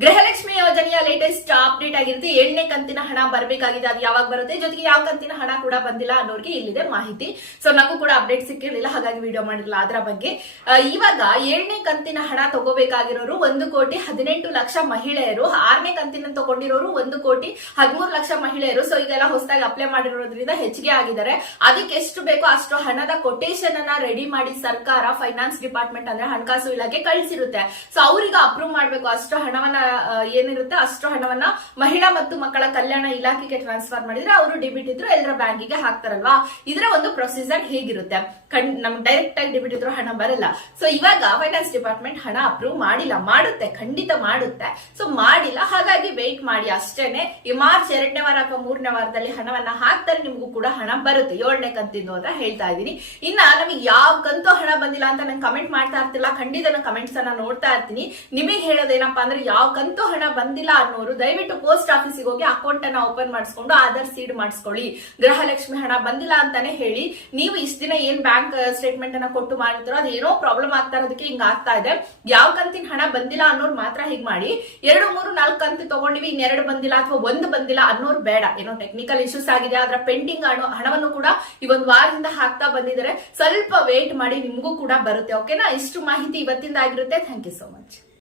ಗೃಹಲಕ್ಷ್ಮಿ ಯೋಜನೆಯ latest update ಆಗಿರುತ್ತೆ. ಎಣ್ಣೆ ಕಂತಿನ ಹಣ ಬರಬೇಕಾಗಿದೆ. ಅದು ಯಾವಾಗ ಬರುತ್ತೆ? ಜೊತೆಗೆ ಯಾವ ಕಂತಿನ ಹಣ ಕೂಡ ಬಂದಿಲ್ಲ ಅನ್ನೋರಿಗೆ ಇಲ್ಲಿದೆ ಮಾಹಿತಿ. ಸೊ ನಗೂ ಕೂಡ ಅಪ್ಡೇಟ್ ಸಿಕ್ಕಿರಲಿಲ್ಲ. ಹಾಗಾಗಿ ವಿಡಿಯೋ ಮಾಡಿರಲಿಲ್ಲ ಅದರ ಬಗ್ಗೆ ಇವಾಗ ಏಳನೇ ಕಂತಿನ ಹಣ ತಗೋಬೇಕಾಗಿರೋರು ಒಂದು ಕೋಟಿ ಹದಿನೆಂಟು ಲಕ್ಷ ಮಹಿಳೆಯರು. ಆರನೇ ಕಂತಿನ ತಗೊಂಡಿರೋರು ಒಂದು ಕೋಟಿ ಹದಿಮೂರು ಲಕ್ಷ ಮಹಿಳೆಯರು. ಸೊ ಇದೆಲ್ಲ ಹೊಸದಾಗಿ ಅಪ್ಲೈ ಮಾಡಿರೋದ್ರಿಂದ ಹೆಚ್ಚಿಗೆ ಆಗಿದ್ದಾರೆ. ಅದಕ್ಕೆ ಎಷ್ಟು ಬೇಕೋ ಅಷ್ಟು ಹಣದ ಕೊಟೇಶನ್ ಅನ್ನ ರೆಡಿ ಮಾಡಿ ಸರ್ಕಾರ ಫೈನಾನ್ಸ್ ಡಿಪಾರ್ಟ್ಮೆಂಟ್ ಅಂದ್ರೆ ಹಣಕಾಸು ಇಲಾಖೆ ಕಳಿಸಿರುತ್ತೆ. ಸೊ ಅವ್ರಿಗೆ ಅಪ್ರೂವ್ ಮಾಡಬೇಕು. ಅಷ್ಟು ಹಣವನ್ನ ಏನಿರುತ್ತೆ? ಅಷ್ಟು ಹಣವನ್ನ ಮಹಿಳಾ ಮತ್ತು ಮಕ್ಕಳ ಕಲ್ಯಾಣ ಇಲಾಖೆಗೆ ಟ್ರಾನ್ಸ್ಫರ್ ಮಾಡಿದ್ರೆ ಅವರು ಡೆಬಿಟ್ ಇದ್ರು ಎಲ್ಲರ ಬ್ಯಾಂಕಿಗೆ ಹಾಕ್ತಾರಲ್ವಾ? ಇದರ ಒಂದು ಪ್ರೊಸೀಜರ್ ಹೇಗಿರುತ್ತೆ? ನಮ್ಗೆ ಡೈರೆಕ್ಟ್ ಆಗಿ ಡೆಬಿಟ್ ಇದ್ರು ಹಣ ಬರಲ್ಲ. ಸೊ ಇವಾಗ ಫೈನಾನ್ಸ್ ಡಿಪಾರ್ಟ್ಮೆಂಟ್ ಹಣ ಅಪ್ರೂವ್ ಮಾಡಿಲ್ಲ. ಮಾಡುತ್ತೆ, ಖಂಡಿತ ಮಾಡುತ್ತೆ. ಸೊ ಮಾಡಿಲ್ಲ. ಹಾಗಾಗಿ ವೆಯ್ಟ್ ಮಾಡಿ. ಅಷ್ಟೇನೆ. ಈ ಮಾರ್ಚ್ ಎರಡನೇ ವಾರ ಅಥವಾ ಮೂರನೇ ವಾರದಲ್ಲಿ ಹಣವನ್ನ ಹಾಕ್ತಾರೆ. ನಿಮಗೂ ಕೂಡ ಹಣ ಬರುತ್ತೆ. ಏಳನೇ ಕಂತಿದ್ದು ಅಂತ ಹೇಳ್ತಾ ಇದ್ದೀನಿ. ಇನ್ನ ನಮಗೆ ಯಾವ ಕಂತು ಹಣ ಬಂದಿಲ್ಲ ಅಂತ ನಂಗೆ ಕಮೆಂಟ್ ಮಾಡ್ತಾ ಇರ್ತಿಲ್ಲ. ಖಂಡಿತ ನಾನು ಕಮೆಂಟ್ಸ್ ಅನ್ನ ನೋಡ್ತಾ ಇರ್ತೀನಿ. ನಿಮಗೆ ಹೇಳೋದೇನಪ್ಪ ಅಂದ್ರೆ, ಯಾವ ಕಂತು ಹಣ ಬಂದಿಲ್ಲ ಅನ್ನೋರು ದಯವಿಟ್ಟು ಪೋಸ್ಟ್ ಆಫೀಸಿಗೆ ಹೋಗಿ ಅಕೌಂಟ್ ಅನ್ನ ಓಪನ್ ಮಾಡಿಸ್ಕೊಂಡು ಆಧಾರ್ ಸೀಡ್ ಮಾಡಿಸ್ಕೊಳ್ಳಿ. ಗೃಹಲಕ್ಷ್ಮಿ ಹಣ ಬಂದಿಲ್ಲ ಅಂತಾನೆ ಹೇಳಿ, ನೀವು ಇಷ್ಟ ದಿನ ಏನ್ ಬ್ಯಾಂಕ್ ಸ್ಟೇಟ್ಮೆಂಟ್ ಅನ್ನ ಕೊಟ್ಟು ಮಾಡಿರ್ತಾರೋ ಅದೇನೋ ಪ್ರಾಬ್ಲಮ್ ಆಗ್ತಾ ಇರೋದಕ್ಕೆ ಹಿಂಗ ಆಗ್ತಾ ಇದೆ. ಯಾವ ಕಂತಿನ ಹಣ ಬಂದಿಲ್ಲ ಅನ್ನೋರು ಮಾತ್ರ ಹೀಗೆ ಮಾಡಿ. ಎರಡು, ಮೂರು, ನಾಲ್ಕು ಕಂತು ತಗೊಂಡಿವಿ ಇನ್ನೆರಡು ಬಂದಿಲ್ಲ ಅಥವಾ ಒಂದು ಬಂದಿಲ್ಲ ಅನ್ನೋರು ಬೇಡ. ಏನೋ ಟೆಕ್ನಿಕಲ್ ಇಶ್ಯೂಸ್ ಆಗಿದೆ ಅದರ ಪೆಂಡಿಂಗ್ ಹಣವನ್ನು ಕೂಡ ಈ ಒಂದು ವಾರದಿಂದ ಹಾಕ್ತಾ ಬಂದಿದ್ದಾರೆ. ಸ್ವಲ್ಪ ವೇಟ್ ಮಾಡಿ ನಿಮಗೂ ಕೂಡ ಬರುತ್ತೆ ಓಕೆನಾ ಇಷ್ಟು ಮಾಹಿತಿ ಇವತ್ತಿಂದ ಆಗಿರುತ್ತೆ. Thank you so much